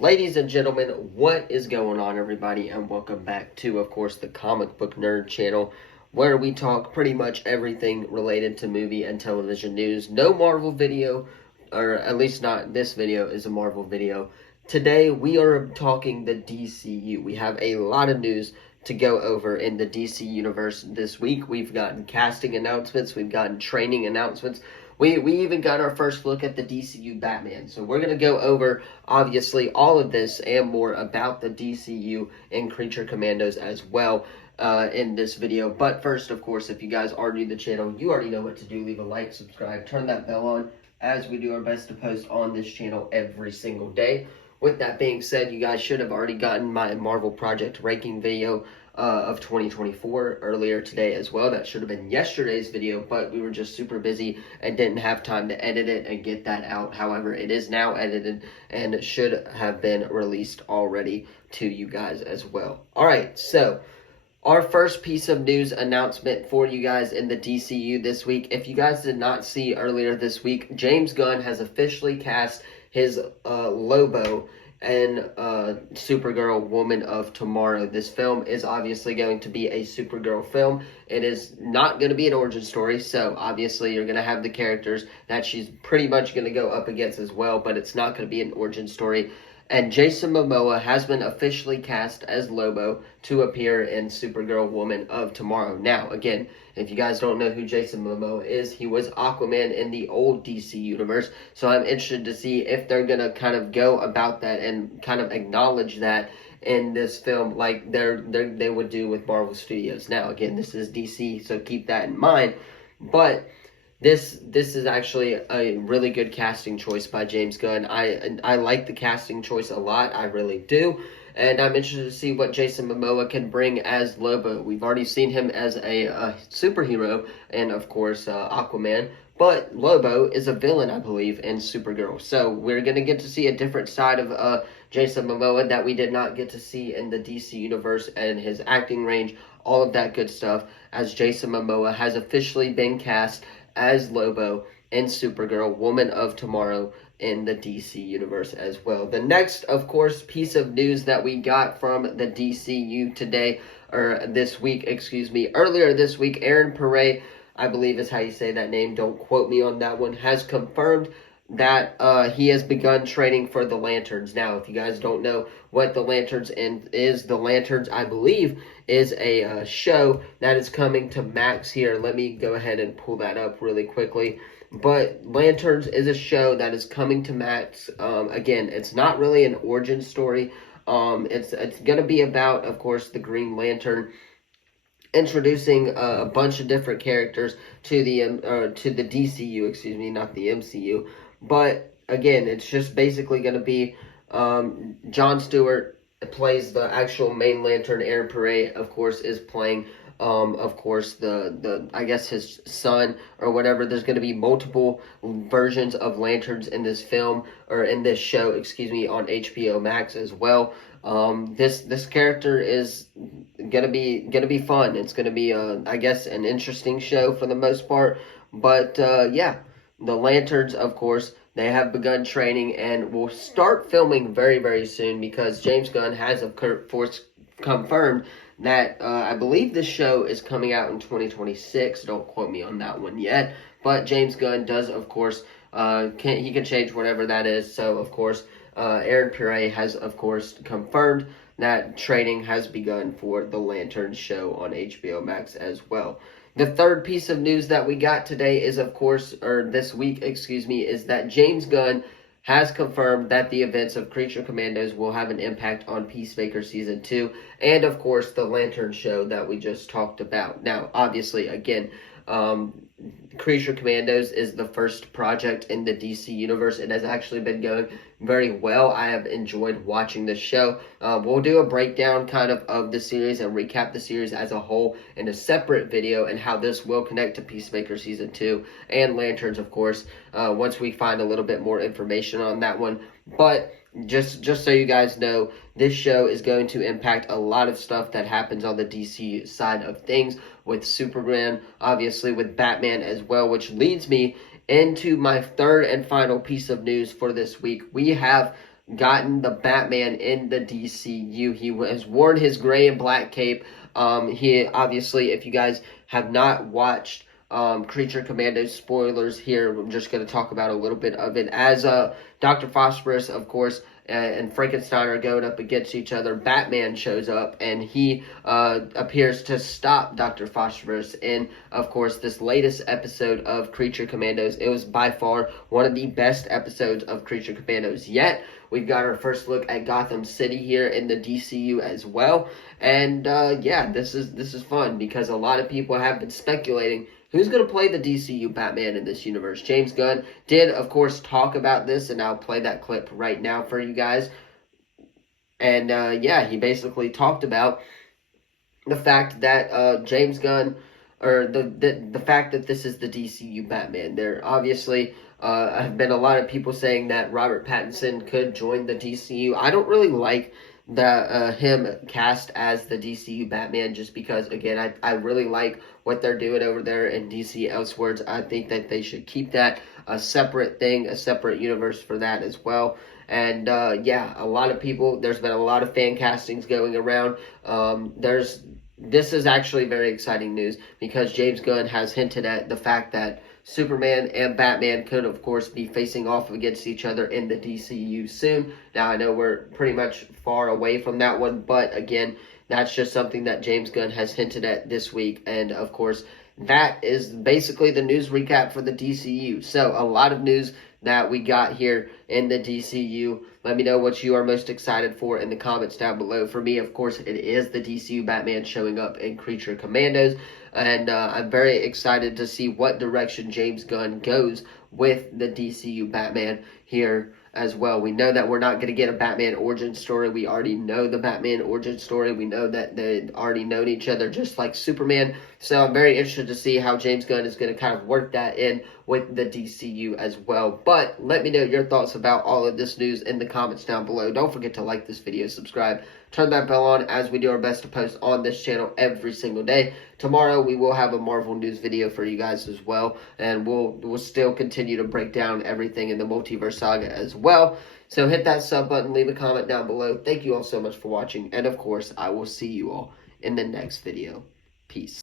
Ladies and gentlemen, what is going on, everybody, and welcome back to, of course, the Comic Book Nerd channel, where we talk pretty much everything related to movie and television news. No Marvel video, or at least not this video is a Marvel video. Today, we are talking the DCU. We have a lot of news to go over in the DC universe this week. We've gotten casting announcements, we've gotten training announcements. We even got our first look at the DCU Batman. So we're going to go over, obviously, all of this and more about the DCU and Creature Commandos as well in this video. But first, of course, if you guys are new to the channel, you already know what to do. Leave a like, subscribe, turn that bell on, as we do our best to post on this channel every single day. With that being said, you guys should have already gotten my Marvel Project ranking video of 2024 earlier today as well. That should have been yesterday's video, but we were just super busy and didn't have time to edit it and get that out. However, it is now edited and should have been released already to you guys as well. Alright, so our first piece of news announcement for you guys in the DCU this week. If you guys did not see earlier this week, James Gunn has officially cast his Lobo and Supergirl Woman of Tomorrow. This film is obviously going to be a Supergirl film. It is not going to be an origin story, so obviously you're going to have the characters that she's pretty much going to go up against as well, but it's not going to be an origin story. And Jason Momoa has been officially cast as Lobo to appear in Supergirl Woman of Tomorrow. Now, again, if you guys don't know who Jason Momoa is, he was Aquaman in the old DC universe. So I'm interested to see if they're going to kind of go about that and kind of acknowledge that in this film like they would do with Marvel Studios. Now, again, this is DC, so keep that in mind. But This is actually a really good casting choice by James Gunn. I like the casting choice a lot. I really do. And I'm interested to see what Jason Momoa can bring as Lobo. We've already seen him as a superhero and, of course, Aquaman. But Lobo is a villain, I believe, in Supergirl. So we're going to get to see a different side of Jason Momoa that we did not get to see in the DC universe, and his acting range, all of that good stuff, as Jason Momoa has officially been cast as Lobo in Supergirl Woman of Tomorrow in the DC universe as well. The next, of course, piece of news that we got from the DCU today, or this week, excuse me, earlier this week, Aaron Perret, I believe is how you say that name, don't quote me on that one, has confirmed that he has begun training for the Lanterns. Now, if you guys don't know what the Lanterns is, the Lanterns, I believe, is a show that is coming to Max here. Let me go ahead and pull that up really quickly. But Lanterns is a show that is coming to Max. Again, it's not really an origin story. It's going to be about, of course, the Green Lantern, introducing a bunch of different characters to the DCU, excuse me, not the MCU. But again, it's just basically going to be Jon Stewart plays the actual main Lantern. Aaron Perret, of course, is playing of course the I guess his son or whatever. There's going to be multiple versions of Lanterns in this film, or in this show, excuse me, on HBO Max as well. This character is gonna be fun. It's gonna be I guess an interesting show for the most part. But yeah, the Lanterns, of course, they have begun training and will start filming very, very soon, because James Gunn has of course confirmed that I believe this show is coming out in 2026. Don't quote me on that one yet, but James Gunn does, of course, he can change whatever that is. So of course, Aaron Perret has, of course, confirmed that training has begun for the Lantern show on HBO Max as well. The third piece of news that we got today is, of course, or this week, excuse me, is that James Gunn has confirmed that the events of Creature Commandos will have an impact on Peacemaker Season 2, and, of course, the Lantern show that we just talked about. Now, obviously, again, Creature Commandos is the first project in the DC universe. It has actually been going very well. I have enjoyed watching this show. We'll do a breakdown kind of the series and recap the series as a whole in a separate video, and how this will connect to Peacemaker Season 2 and Lanterns, of course, once we find a little bit more information on that one. But just so you guys know, this show is going to impact a lot of stuff that happens on the DC side of things, with Superman, obviously with Batman as well, which leads me into my third and final piece of news for this week. We have gotten the Batman in the DCU. He has worn his gray and black cape. He obviously, if you guys have not watched Creature Commandos, spoilers here, I'm just going to talk about a little bit of it. As Dr. Phosphorus, of course, and Frankenstein are going up against each other, Batman shows up and he appears to stop Dr. Phosphorus in, of course, this latest episode of Creature Commandos. It was by far one of the best episodes of Creature Commandos yet. We've got our first look at Gotham City here in the DCU as well. And yeah, this is fun because a lot of people have been speculating who's going to play the DCU Batman in this universe. James Gunn did, of course, talk about this, and I'll play that clip right now for you guys. And yeah, he basically talked about the fact that James Gunn, or the fact that this is the DCU Batman. There obviously have been a lot of people saying that Robert Pattinson could join the DCU. I don't really like him cast as the DCU Batman, just because, again, I really like what they're doing over there in DC Elseworlds. I think that they should keep that a separate thing, a separate universe for that as well. And yeah, a lot of people, there's been a lot of fan castings going around. This is actually very exciting news because James Gunn has hinted at the fact that Superman and Batman could, of course, be facing off against each other in the DCU soon. Now, I know we're pretty much far away from that one, but again, that's just something that James Gunn has hinted at this week. And, of course, that is basically the news recap for the DCU. So, a lot of news that we got here in the DCU. Let me know what you are most excited for in the comments down below. For me, of course, it is the DCU Batman showing up in Creature Commandos. And I'm very excited to see what direction James Gunn goes with the DCU Batman here as well. We know that we're not going to get a Batman origin story. We already know the Batman origin story. We know that they've already known each other just like Superman. So I'm very interested to see how James Gunn is going to kind of work that in with the DCU as well. But let me know your thoughts about all of this news in the comments down below. Don't forget to like this video, subscribe, turn that bell on, as we do our best to post on this channel every single day. Tomorrow we will have a Marvel news video for you guys as well, and we'll still continue to break down everything in the multiverse saga as well. So hit that sub button, leave a comment down below. Thank you all so much for watching, and of course I will see you all in the next video. Peace.